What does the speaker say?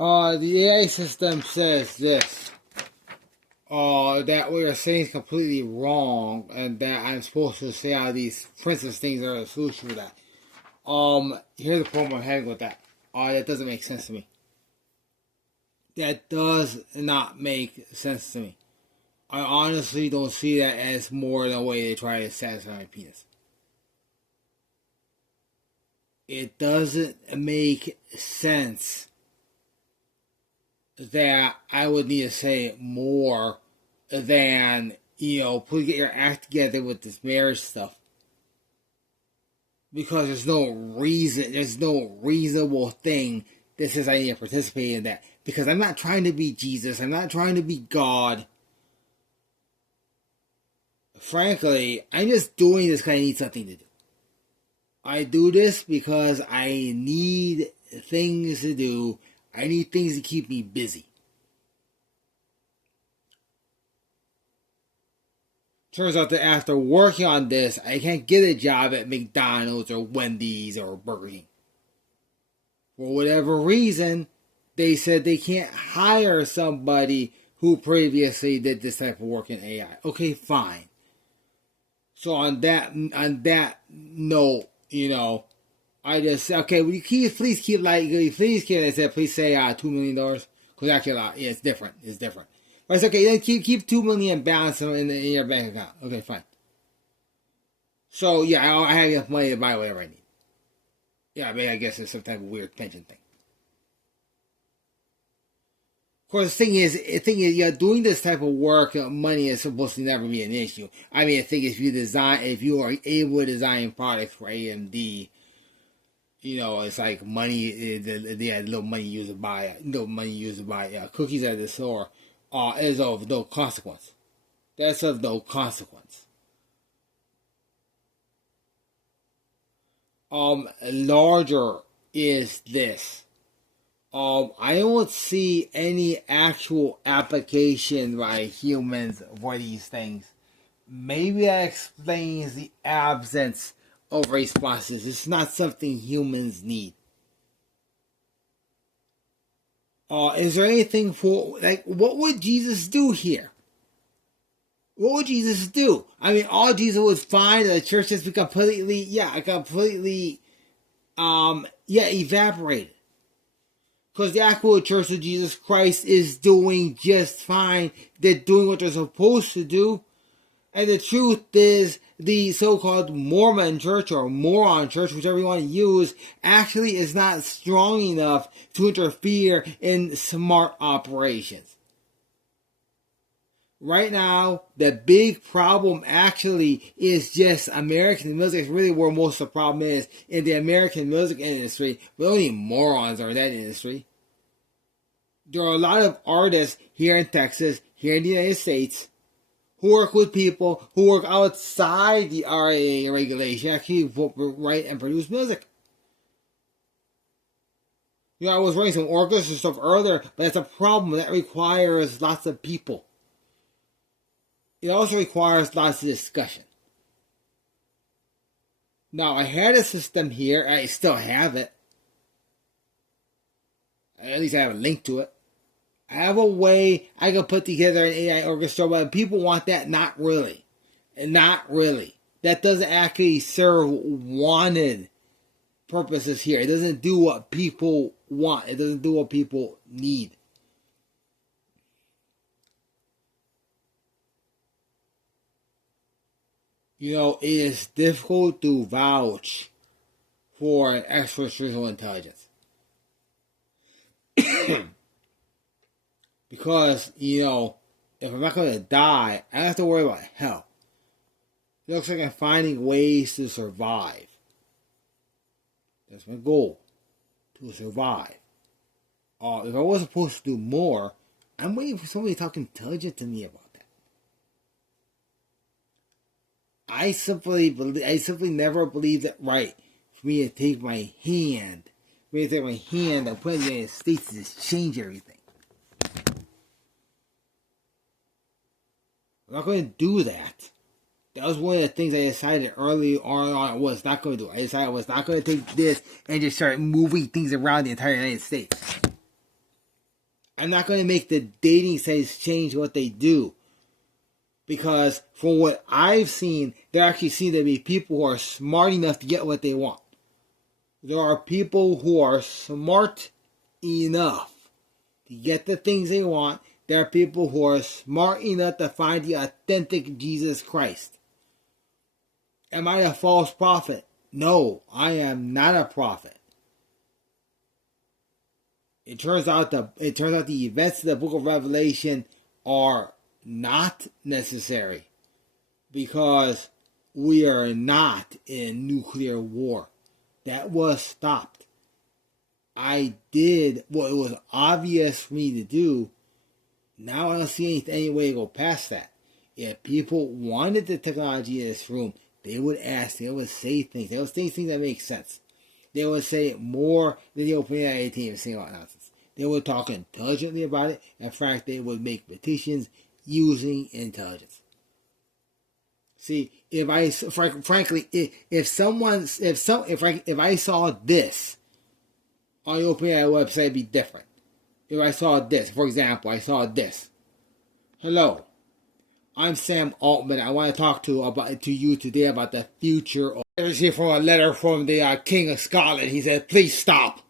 The AI system says this. That what you're saying is completely wrong, and that I'm supposed to say how these princess things are a solution for that. Here's the problem I'm having with that. That doesn't make sense to me. That does not make sense to me. I honestly don't see that as more than a way they try to satisfy my penis. It doesn't make sense that I would need to say more than, please get your act together with this marriage stuff. Because there's no reasonable thing that says I need to participate in that. Because I'm not trying to be Jesus. I'm not trying to be God. Frankly, I'm just doing this because I need something to do. I do this because I need things to do. I need things to keep me busy. Turns out that after working on this, I can't get a job at McDonald's or Wendy's or Burger King. For whatever reason, they said they can't hire somebody who previously did this type of work in AI. Okay, fine. So on that note, I just said, okay, will you please keep I said, please say $2 million. Because actually, it's different. It's different. But it's okay, then keep $2 million balance in your bank account. Okay, fine. So, yeah, I have enough money to buy whatever I need. Yeah, I guess it's some type of weird pension thing. Of course, the thing is, doing this type of work, money is supposed to never be an issue. I mean, the thing is, if you are able to design products for AMD, it's like money. They had little money used to buy cookies at the store. Is of no consequence. That's of no consequence. Larger is this. I don't see any actual application by humans for these things. Maybe that explains the absence of responses. It's not something humans need. Is there anything what would Jesus do here? What would Jesus do? I mean, all Jesus would find the church just be completely evaporated. Because the actual Church of Jesus Christ is doing just fine. They're doing what they're supposed to do. And the truth is, the so-called Mormon church or moron church, whichever you want to use, actually is not strong enough to interfere in smart operations. Right now, the big problem actually is just American music. It's really where most of the problem is in the American music industry. But only morons are in that industry. There are a lot of artists here in Texas, here in the United States, who work with people who work outside the RIA regulation, actually write and produce music. I was writing some orchestra stuff earlier, but it's a problem that requires lots of people. It also requires lots of discussion. Now, I had a system here. I still have it. At least I have a link to it. I have a way I can put together an AI orchestra, but people want that. Not really. Not really. That doesn't actually serve wanted purposes here. It doesn't do what people want. It doesn't do what people need. It is difficult to vouch for an extraterrestrial intelligence. Because, if I'm not going to die, I don't have to worry about hell. It looks like I'm finding ways to survive. That's my goal. To survive. If I was supposed to do more, I'm waiting for somebody to talk intelligent to me about that. I simply never believed it right for me to take my hand. and put it in the United States to just change everything. I'm not going to do that. That was one of the things I decided early on I was not going to do. I decided I was not going to take this and just start moving things around the entire United States. I'm not going to make the dating sites change what they do. Because from what I've seen, there actually seem to be people who are smart enough to get what they want. There are people who are smart enough to get the things they want. There are people who are smart enough to find the authentic Jesus Christ. Am I a false prophet? No, I am not a prophet. It turns out the events of the book of Revelation are not necessary because we are not in nuclear war. That was stopped. I did what it was obvious for me to do. Now I don't see any way to go past that. If people wanted the technology in this room, they would ask, they would say things. They would say things that make sense. They would say more than the OpenAI team is saying about nonsense. They would talk intelligently about it. In fact, they would make petitions using intelligence. See, if I saw this on the OpenAI website, it'd be different. If I saw this, for example, I saw this. Hello, I'm Sam Altman. I want to talk to you today about the future of. I received from a letter from the King of Scotland. He said, "Please stop."